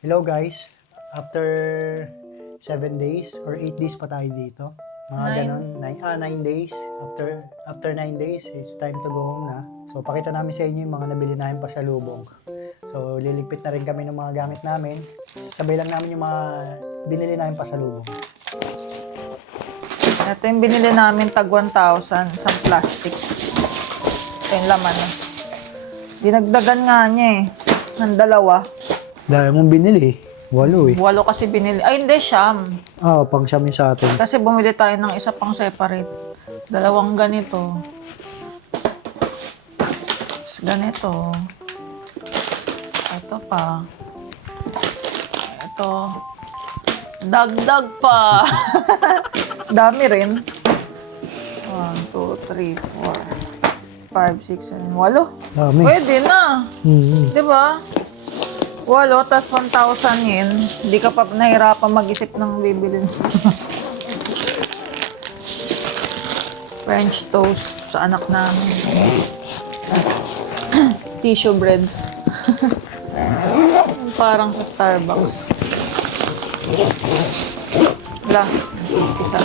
Hello guys, after 7 days or 8 days pa tayo dito. Mga Nine. ganon, 9 days. After 9 days, it's time to go home na. So pakita namin sa inyo yung mga nabili namin pasalubong. So liligpit na rin kami ng mga gamit namin. Sabay lang namin yung mga binili namin pasalubong. Ito yung binili namin tag 1,000, isang plastic. Ito yung laman. Dinagdagan nga niya eh, ng dalawa. Dahil mong binili, 8 eh. 8 kasi binili. Ay hindi, siyam. Pang siyam sa atin. Kasi bumili tayo ng isa pang separate. Dalawang ganito. Tapos ganito. Ito pa. Ito. Dagdag pa. Dami rin. 1, 2, 3, 4, 5, 6, 7, 8. Dami. Pwede na. Mm-hmm. Di ba? 8 tas 1,000 yen. Hindi ka pa nahirapan mag-isip ng bibilin. French toast sa anak namin. Tissue bread. Parang sa Starbucks. Wala. Isa.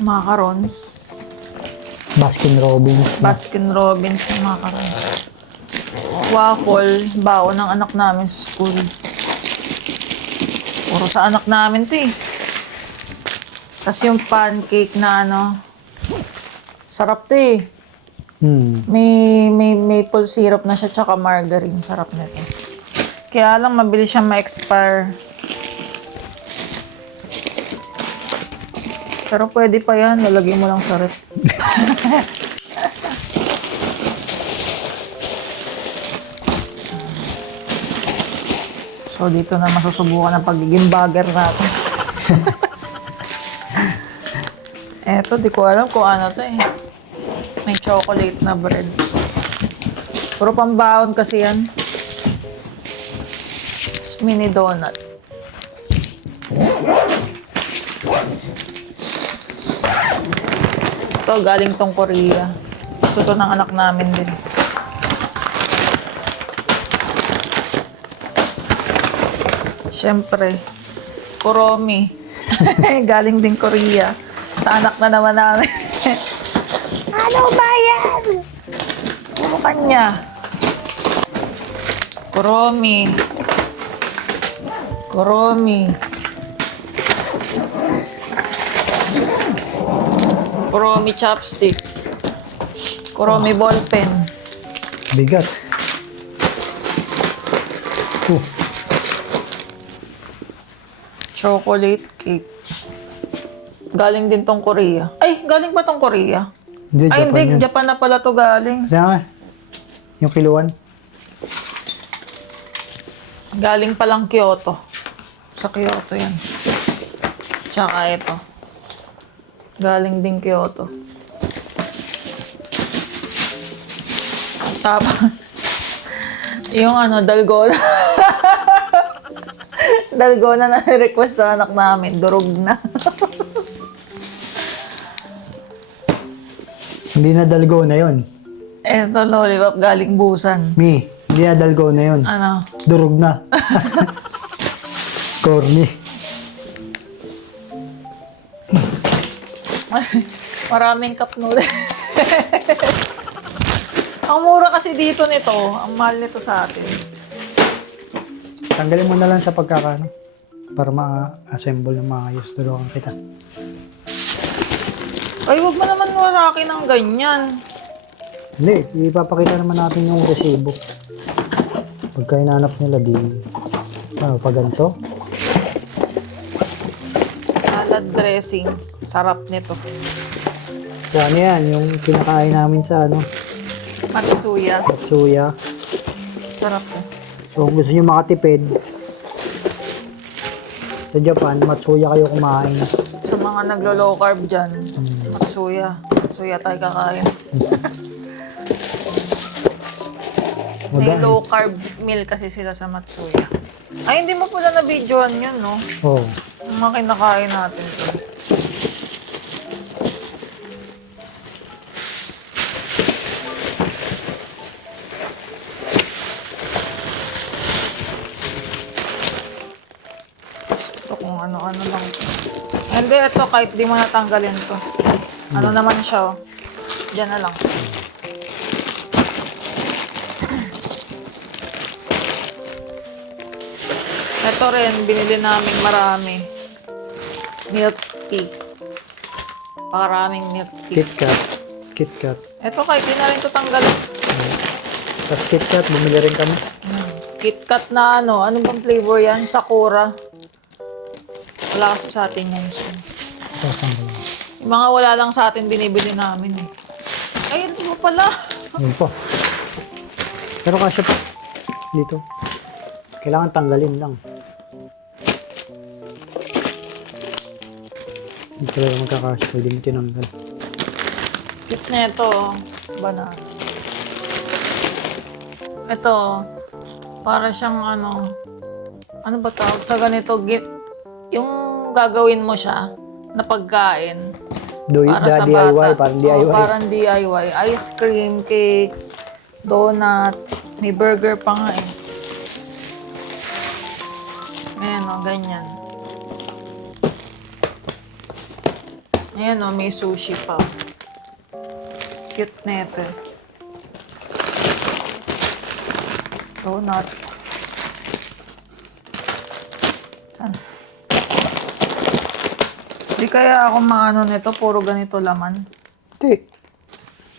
Macarons. Baskin Robbins. Baskin Robbins na macarons. Waffle. Baon ng anak namin sa school. Puro sa anak namin to eh. Tapos yung pancake na ano. Sarap to eh. May maple syrup na siya tsaka margarine. Sarap nito. Kaya lang mabilis siyang ma-expire. Pero pwede pa yan. Lalagay mo lang sa rep. So dito na masusubukan ang pagiging bagger natin. Eto, di ko alam kung ano to eh. May chocolate na bread. Puro pambaon kasi yan. Mini donut. Ito, galing tong Korea. Gusto to ng anak namin din. Siyempre, Kuromi. Galing din Korea. Sa anak na naman namin. Ano ba yan? Puro kanya. Kuromi. Kuromi. Kuromi chopstick. Kuromi ballpen. Bigat. Chocolate cake. Galing din tong Korea. Ay, galing ba tong Korea? Hindi, Ay, Japan hindi. yun. Japan na pala to galing. Kaya nga, yung kiluan. Galing palang Kyoto. Sa Kyoto yan. Tsaka ito. Galing din Kyoto. Tapos, yung ano, dalgona. Dalgona na request ng anak namin. Durog na. Hindi na dalgo na yun. Ito, lollipop galing Busan. Mi, hindi na dalgo na yun. Ano? Durog na. Corny. Maraming cup noodle. Ang mura kasi dito nito. Ang mahal nito sa atin. Tanggalin mo na lang sa pagkakano para ma-assemble ng maayos. Tulungan kita. Ay, wag mo naman waraki ng ganyan. Hindi, ipapakita naman natin yung resibo. Pagka hinanap nila, pag ganito. Salad dressing. Sarap nito. So ano yan, yung kinakain namin sa Matsuya. Matsuya. Sarap to. So kung gusto nyo makatipid, sa Japan, Matsuya kayo kumain. Sa mga naglo-low carb dyan, Matsuya. Matsuya tayo kakain. May low carb meal kasi sila sa Matsuya. Ay, hindi mo pala na-videoan yun, no? Oo. Yung mga kinakain natin. ano lang. Hindi, ito kahit di mo natanggalin to. Ano naman siya, oh. Diyan na lang. Ito rin, binili namin marami. Milk tea. Paraming milk tea. KitKat. Ito kahit di na rin ito tanggalin. Tapos KitKat, bumili rin kami. KitKat na ano bang flavor yan? Sakura. Wala kasi sa atin yan. So. Sasang ko lang. Yung mga wala lang sa atin, binibili namin eh. Ay, ito mo pala. Yun po. Pero kasi pa, dito. Kailangan tanggalin lang. Hindi talaga magkakasya. Pwede mo tinanggal. Cute na ito. Banana. Ito. Para siyang ano ba tawag sa ganito? Yung gagawin mo siya na pagkain. Para sa DIY, bata. parang DIY. Parang DIY. Ice cream, cake, donut. May burger pa nga eh. Ayan o, ganyan. Ayan o, may sushi pa. Cute na ito. Donut. Saan? Di kaya ako maano nito, puro ganito laman. Hindi.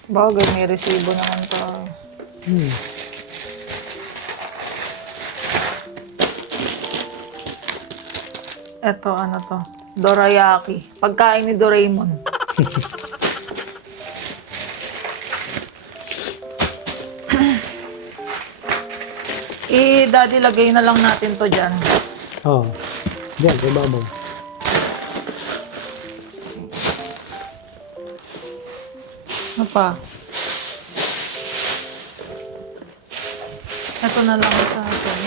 Bagay, may resibo naman to. Eto, ano to? Dorayaki. Pagkain ni Doraemon. Daddy, lagay na lang natin to dyan. Oo. Diyan, sa ibabaw. Ano pa? Ito na lang sa atin.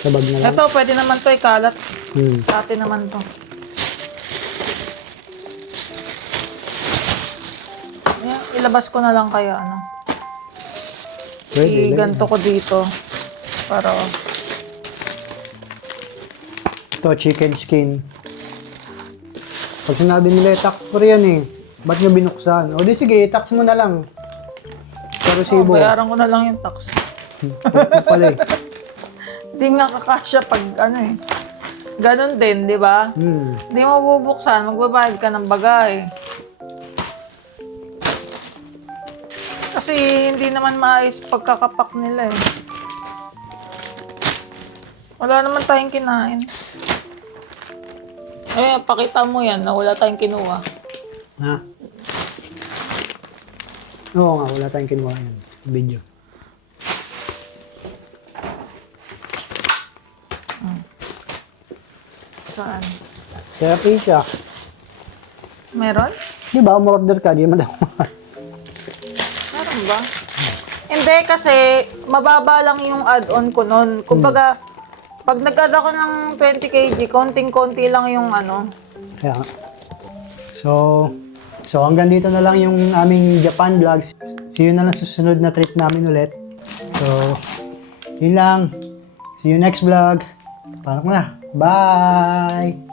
Sa bag na lang. Ito, pwede naman to ikalat. Sa atin naman to. Ayan, ilabas ko na lang kaya ano. Pwede. Ganto ko dito. Para Ito, chicken skin. Pag sinabi nila, tax ko yan eh. Ba't nyo binuksan? O di sige, tax mo na lang. Pero sibo. bayaran ko na lang yung tax. Ito pala eh. Hindi nga kakasya pag ano eh. Ganon din, di ba? Hindi mo bubuksan, magbabayad ka ng bagay. Kasi hindi naman maayos pagkakapak nila eh. Wala naman tayong kinain. Pakita mo yan na wala tayong kinuha. Ha? Oo nga, wala tayong kinuha yan. Video. Saan? Kaya pizza. Meron? Di ba, umorder ka, di mo daw. Meron ba? Hindi, kasi mababa lang yung add-on ko nun. Kumbaga, pag nag-add ako ng 20 kg, konting-konti lang yung ano. Kaya, so hanggang dito na lang yung aming Japan vlogs. See you na lang sa susunod na trip namin ulit. So, yun lang. See you next vlog. Paano ko na? Bye!